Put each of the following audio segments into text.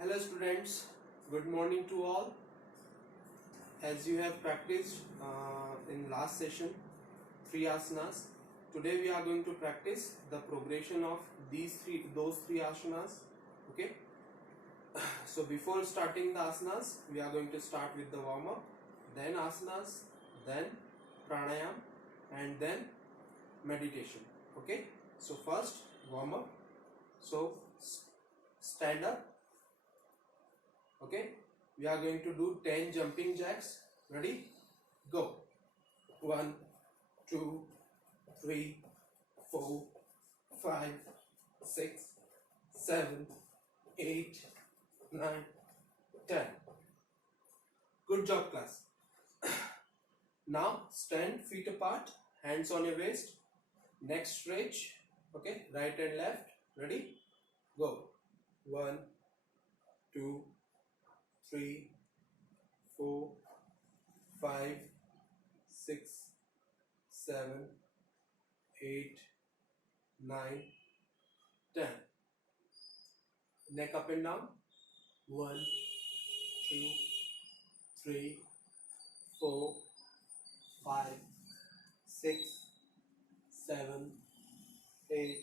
Hello students, good morning to all. As you have practiced in last session 3 asanas, today we are going to practice the progression of those three asanas. Okay. So before starting the asanas, we are going to start with the warm up, then asanas, then pranayam, and then meditation. Okay. So first warm up. So stand up. Okay, we are going to do 10 jumping jacks. Ready? Go. 1, 2, 3, 4, 5, 6, 7, 8, 9, 10. Good job, class. Now stand feet apart, hands on your waist, neck stretch. Okay, right and left. Ready? Go. 1, 2, 3, 4, 5, 6, 7, 8, 9, 10. Neck up and down. 1, 2, 3, 4, 5, 6, 7, 8,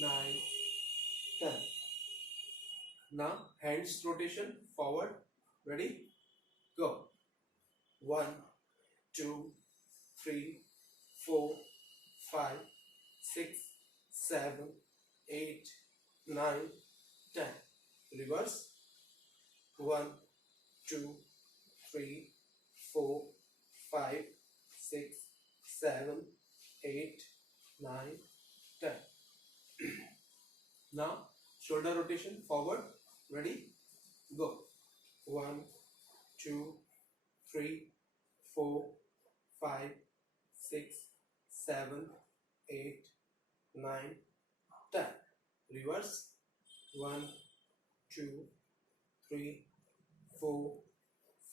9, 10. Now hands rotation forward. Ready? Go. 1, 2, 3, 4, 5, 6, 7, 8, 9, 10. Reverse. 1, 2, 3, 4, 5, 6, 7, 8, 9, 10. Now shoulder rotation forward. Ready? Go. 1, 2, 3, 4, 5, 6, 7, 8, 9, 10. Reverse. 1, 2, 3, 4,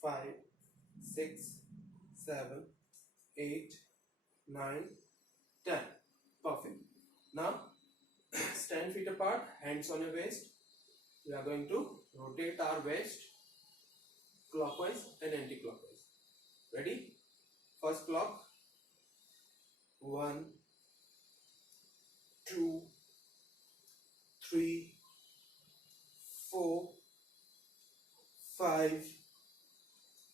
5, 6, 7, 8, 9, 10. Perfect. Now stand feet apart, hands on your waist. We are going to rotate our waist clockwise and anti-clockwise. Ready? First clock. 1, 2, 3, 4, 5,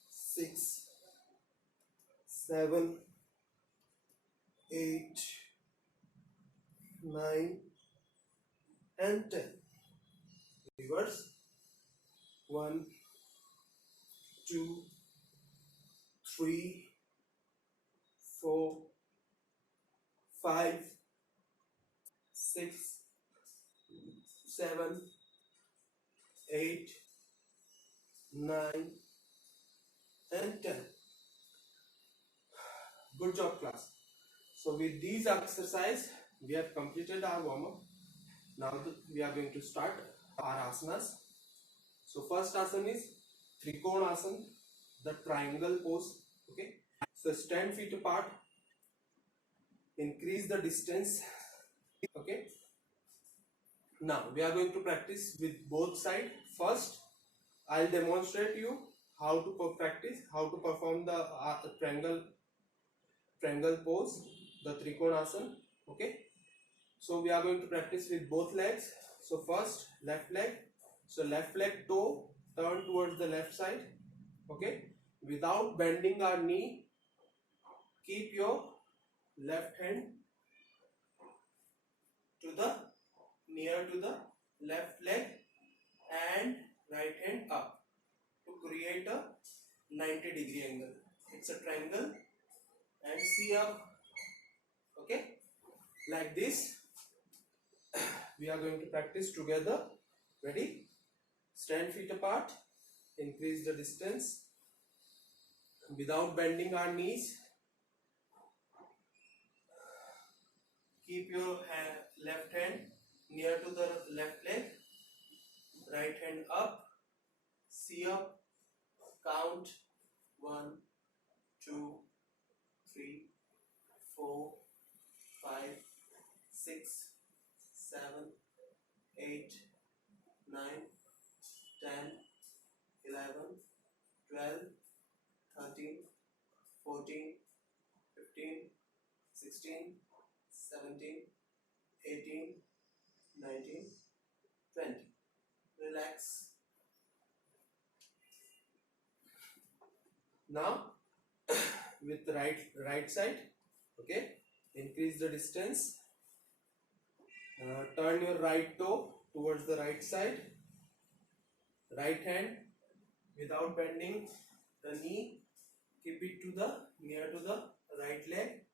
6, 7, 8, 9, and 10. Reverse. 1, 2, 3, 4, 5, 6, 7, 8, 9, and 10. Good job, class. So with these exercises, we have completed our warm-up. Now we are going to start our asanas. So first asana is Trikonasana, the triangle pose. Okay. So stand feet apart. Increase the distance. Okay. Now we are going to practice with both sides. First, I'll demonstrate you how to perform the triangle pose, the Trikonasana. Okay. So we are going to practice with both legs. So first, left leg. So left leg toe turn towards the left side. Okay. Without bending our knee, keep your left hand near to the left leg and right hand up to create a 90-degree angle. It's a triangle and see up. Okay. Like this. We are going to practice together. Ready? Stand feet apart. Increase the distance without bending our knees. Keep your left hand near to the left leg. Right hand up. See up. Count 1, 2, 3, 4, 5, 6, 7, 8, 9, 12, 13, 14, 15, 16, 17, 18, 19, 20. Relax. Now with right side, okay, increase the distance. Turn your right toe towards the right side. Right hand without bending the knee, keep it to the near to the right leg.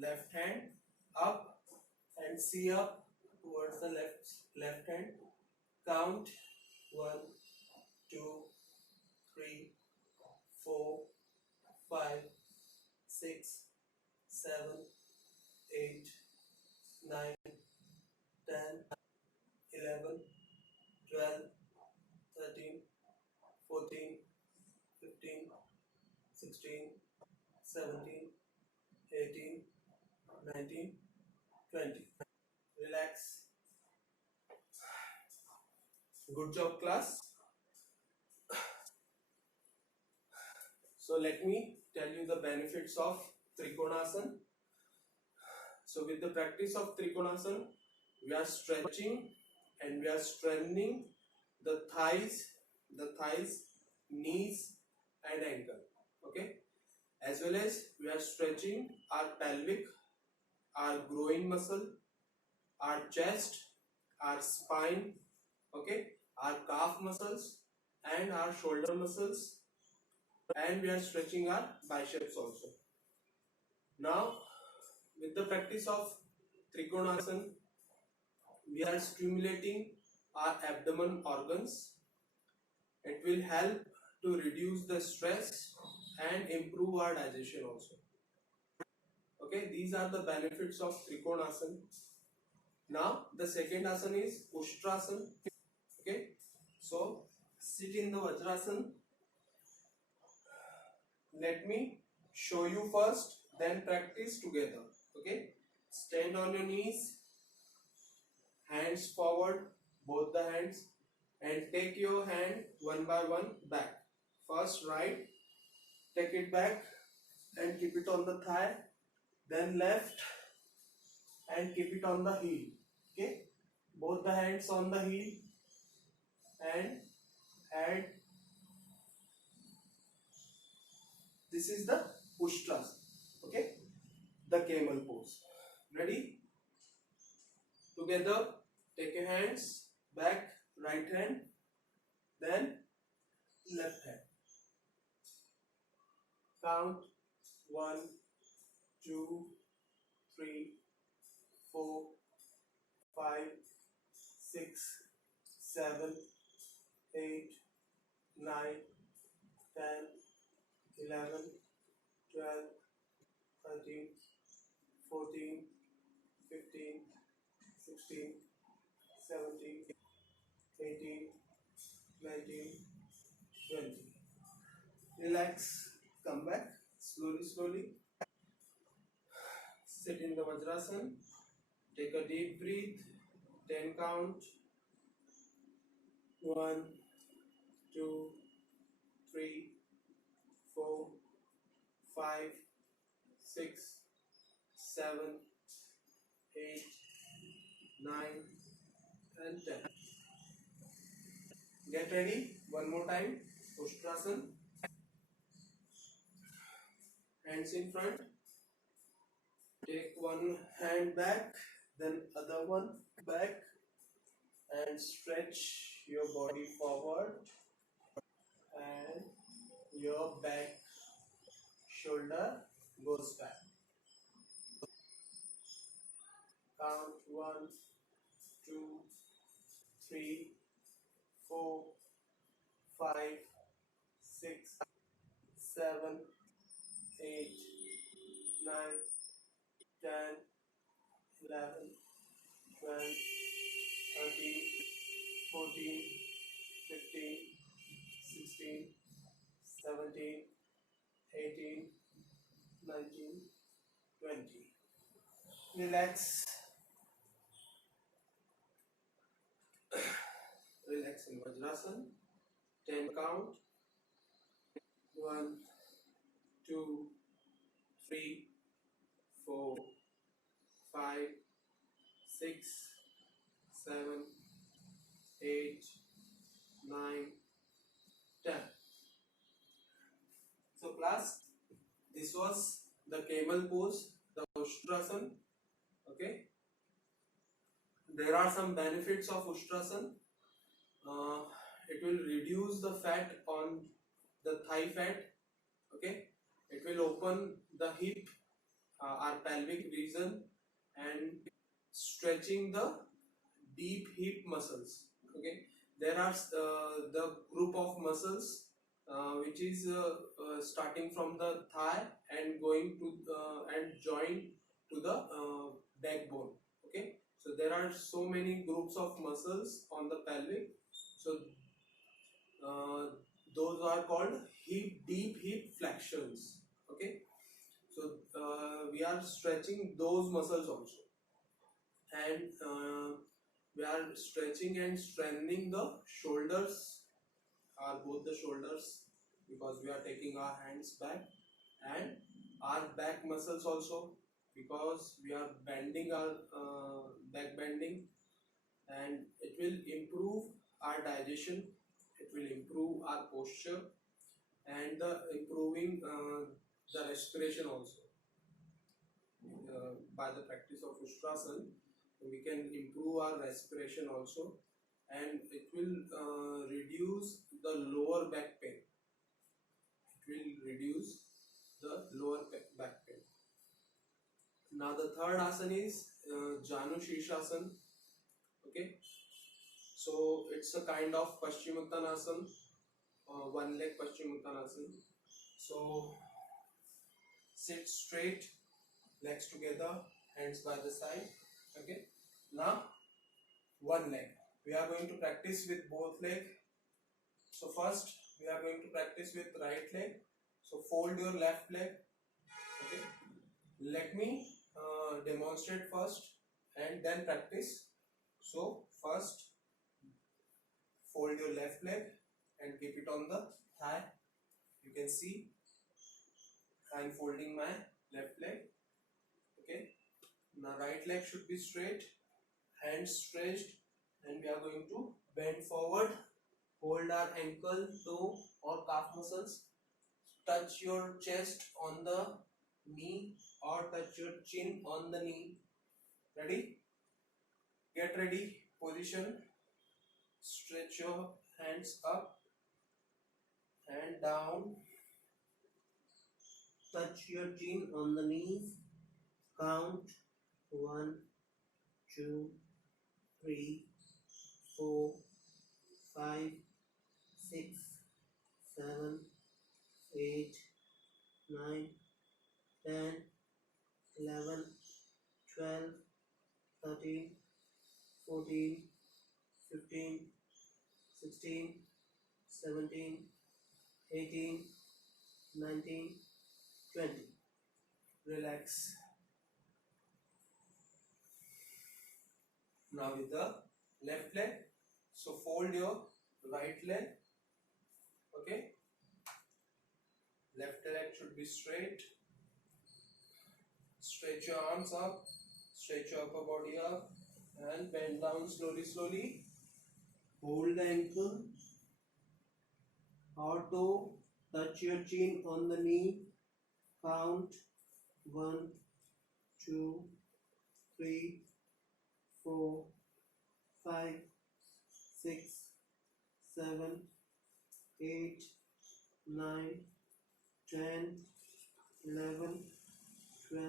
Left hand up and see up towards the left hand. Count 1, 2, 3, 4, 5, 6, 7, 8, 9, 10, 11, 12, 13, 14, 15, 16, 17, 18, 19, 20. Relax. Good job, class. So let me tell you the benefits of Trikonasana. So with the practice of Trikonasana, we are stretching and we are strengthening the thighs, knees and ankle. Okay. As well as we are stretching our pelvic, our groin muscle, our chest, our spine, okay, our calf muscles and our shoulder muscles, and we are stretching our biceps also. Now with the practice of Trikonasana, we are stimulating our abdomen organs. It will help to reduce the stress and improve our digestion also. Okay, these are the benefits of Trikonasana. Now the second asana is Ushtrasana. Okay, so sit in the Vajrasana. Let me show you first, then practice together. Okay, stand on your knees, hands forward, both the hands, and take your hand one by one back. First right, take it back and keep it on the thigh, then left and keep it on the heel. Okay, both the hands on the heel and add. This is the Ushtrasana. Okay, the camel pose. Ready? Together, take your hands back, right hand, then left hand. Count 1, 2, 3, 4, 5, 6, 7, 8, 9, 10, 11, 12, 13, 14, 15, 16, 17, 18, 19, 20. Relax, come back, slowly. Sit in the Vajrasana, take a deep breath, 10 count. 1, 2, 3, 4, 5, 6, 7, 8, 9, and 10. Get ready, one more time. Ushtrasana. Hands in front. Take one hand back, then other one back, and stretch your body forward, and your back shoulder goes back. Count 1, 2, 3, 4, 5, 6, 7, 8, 9, 10, 11, 12, 13, 14, 15, 16, 17, 18, 19, 20. Relax. Relax in Vajrasana. 10 count. 1, 2, 3, 4, 5, 6, 7, 8, 9, 10. So class, this was the camel pose, the Ushtrasana. Okay. There are some benefits of Ushtrasana. It will reduce the fat on the thigh fat. Okay. It will open the hip, our pelvic region, and stretching the deep hip muscles. Okay. There are the group of muscles which is starting from the thigh and going to and joined to the backbone. Okay, so there are so many groups of muscles on the pelvic. So those are called deep hip flexions. Okay, so we are stretching those muscles also, and we are stretching and strengthening the shoulders, both the shoulders, because we are taking our hands back, and our back muscles also, because we are bending our back bending, and it will improve our digestion, it will improve our posture, and improving the respiration also. By the practice of Ushtrasana, we can improve our respiration also, and it will reduce the lower back pain. It will reduce the lower back pain. Now the third asana is Janu Shirshasana. Okay, so it's a kind of Paschimottanasana, one leg Paschimottanasana. So sit straight, legs together, hands by the side. Okay, now one leg. We are going to practice with both leg. So first we are going to practice with right leg. So fold your left leg. Okay, let me demonstrate first and then practice. So first fold your left leg and keep it on the thigh. You can see I am folding my left leg. Okay, now right leg should be straight, hands stretched, and we are going to bend forward, hold our ankle, toe or calf muscles, touch your chest on the knee or touch your chin on the knee. Ready? Get ready, position, stretch your hands up and down, touch your chin on the knees, count 1, 2, 3, 4, 5, 6, 7, 8, 9, 10, 11, 12, 13, 14, 15, 16, 17, 18, 19, 20. Relax. Now with the left leg, so fold your right leg. Okay, left leg should be straight. Stretch your arms up, stretch your upper body up, and bend down slowly. Hold the ankle or toe, touch your chin on the knee, count 1, 2, 3, 4, 5, 6, 7, 8, 9, 10, 11, 12,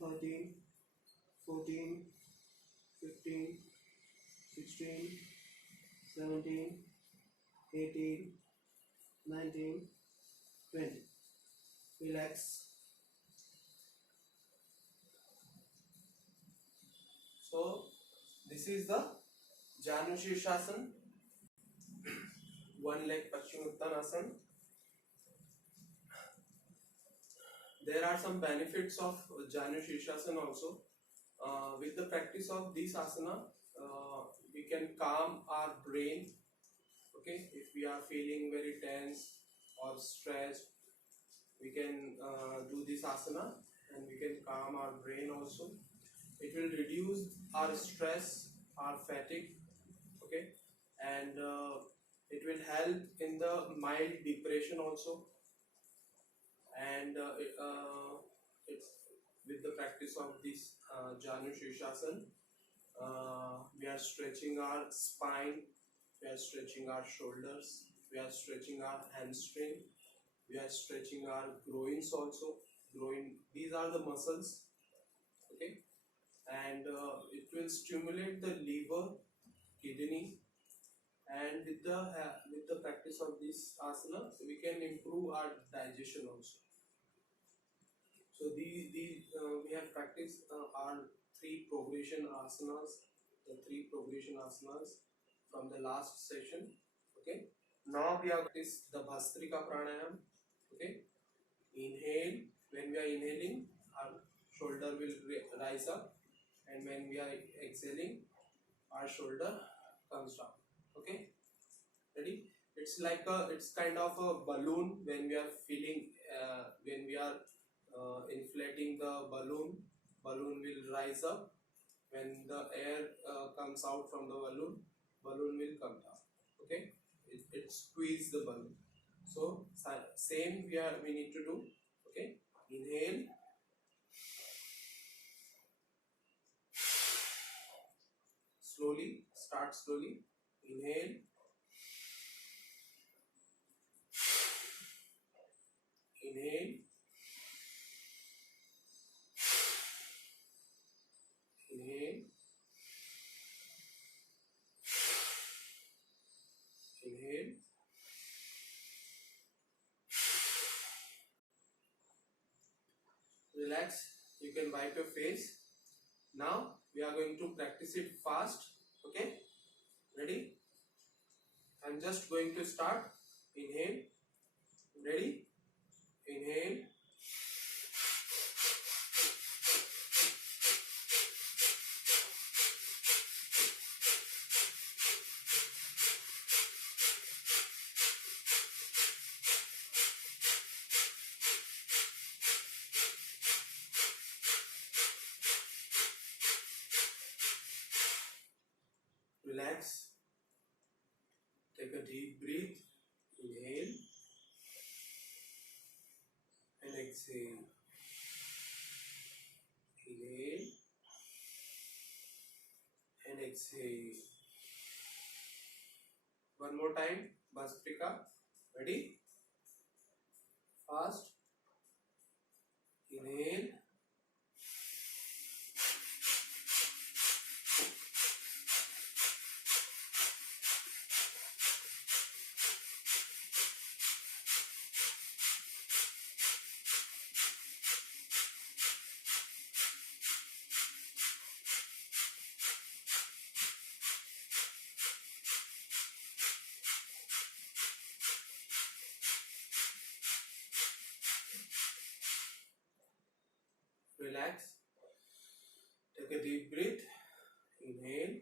13, 14, 15, 16, 17, 18, 19, 20. Relax. So this is the Janu Shirshasana, one leg Paschimottanasana. There are some benefits of Janu Shirshasana also. With the practice of this asana, we can calm our brain. Okay, if we are feeling very tense or stressed, we can do this asana, and we can calm our brain also. It will reduce our stress, our fatigue, okay, and it will help in the mild depression also. And it's with the practice of this Janu Shirshasana, we are stretching our spine, we are stretching our shoulders, we are stretching our hamstring, we are stretching our groins also. Groin, these are the muscles, okay, and it will stimulate the liver, kidney, and with the practice of this asana, we can improve our digestion also. So we have practiced our three progression asanas, the three progression asanas from the last session. Okay. Now we have practiced the Bhastrika Pranayam. Okay. Inhale. When we are inhaling, our shoulder will rise up, and when we are exhaling, our shoulder comes down. Okay. Ready? It's kind of a balloon. When we are feeling, when we are inflating the balloon will rise up. When the air comes out from the balloon will come down. Okay, it squeeze the balloon. So same we need to do. Okay, inhale, slowly, start slowly. Inhale, inhale, inhale, inhale, relax. You can wipe your face. Now we are going to practice it fast. Okay, ready? I'm just going to start. Inhale. Ready? Inhale. Relax. Take a deep breath. Inhale and exhale. Inhale and exhale. One more time. Bhastrika. Ready? Fast. Inhale. Relax. Take a deep breath. Inhale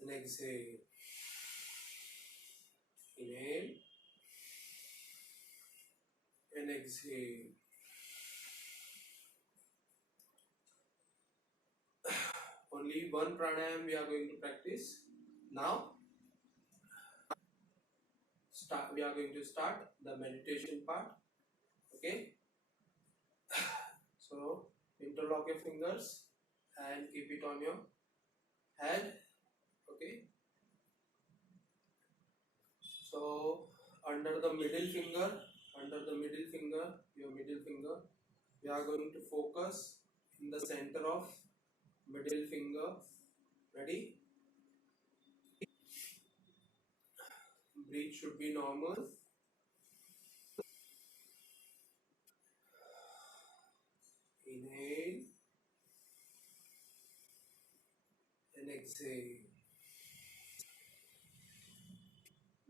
and exhale. Inhale and exhale. Only one pranayam we are going to practice. Now we are going to start the meditation part. Okay. So interlock your fingers and keep it on your head. Okay. So under the middle finger, your middle finger, we are going to focus in the center of middle finger. Ready? Breathe should be normal. Inhale and exhale.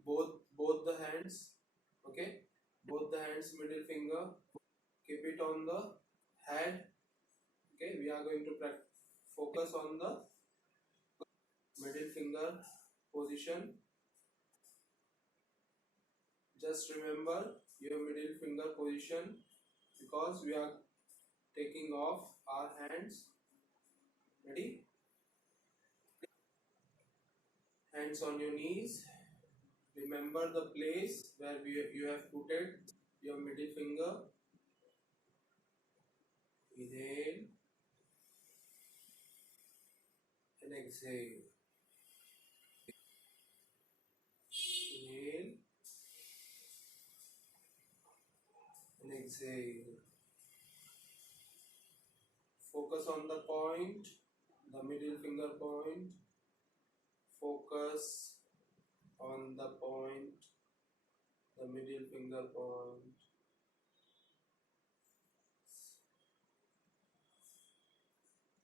Both the hands, okay? Both the hands, middle finger, keep it on the head. Okay, we are going to focus on the middle finger position. Just remember your middle finger position because we are taking off our hands. Ready? Hands on your knees. Remember the place where you have put it, your middle finger. Inhale and exhale. Inhale and exhale. Focus on the point, the middle finger point. Focus on the point, the middle finger point.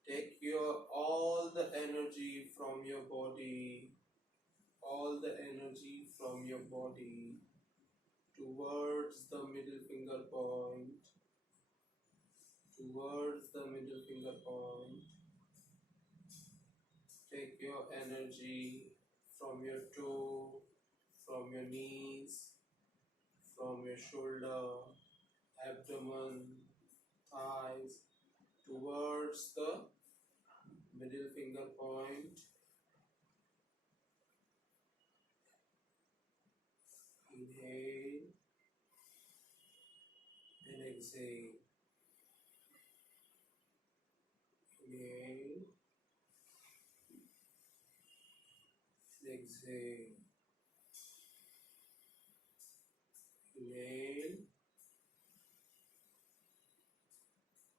Take your all the energy from your body, all the energy from your body towards the middle finger point, towards the middle finger point. Take your energy from your toe, from your knees, from your shoulder, abdomen, thighs, towards the middle finger point. Inhale and exhale. Inhale and exhale. Inhale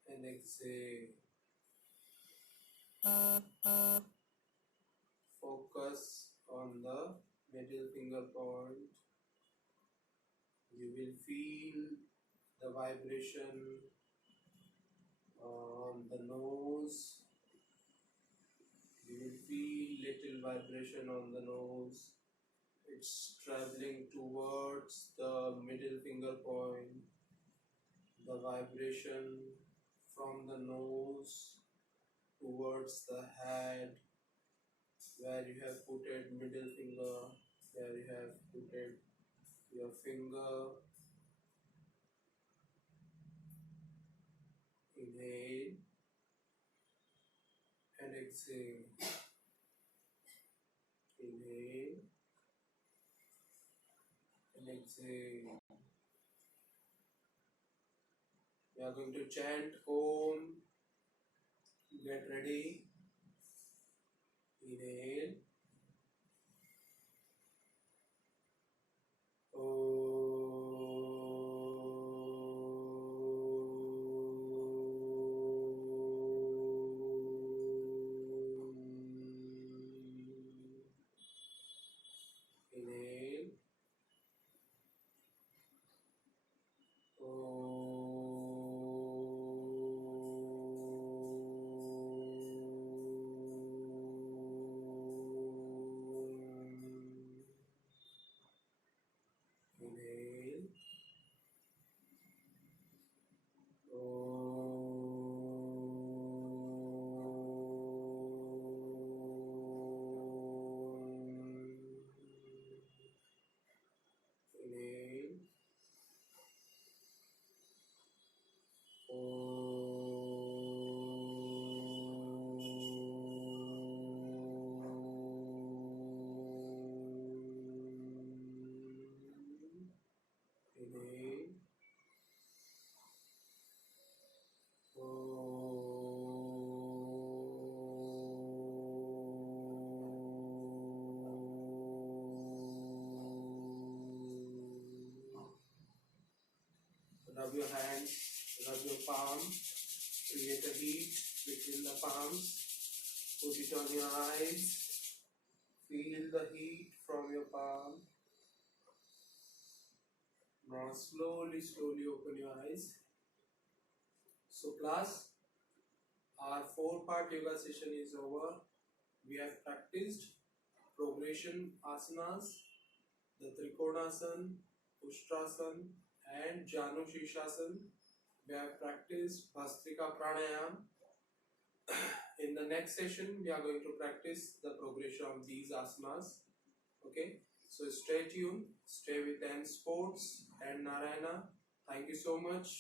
and exhale. Focus on the middle finger point. You will feel the vibration on the nose. You will feel little vibration on the nose. It's traveling towards the middle finger point. The vibration from the nose towards the head, where you have put it middle finger, where you have put it your finger. Inhale and exhale. Inhale and exhale. We are going to chant Om. Get ready. Inhale. Inhale. Inhale. Inhale. Inhale. Rub your hands, rub your palm, create a heat between the palms, put it on your eyes, feel the heat from your palm. Now slowly, slowly open your eyes. So class, our 4-part yoga session is over. We have practiced progression asanas, the Trikonasana, Ushtrasana and Janu Shirshasana. We have practiced Bhastrika Pranayam. In the next session, we are going to practice the progression of these asanas. Okay, so stay tuned, Stay with N Sports and Narayana. Thank you so much.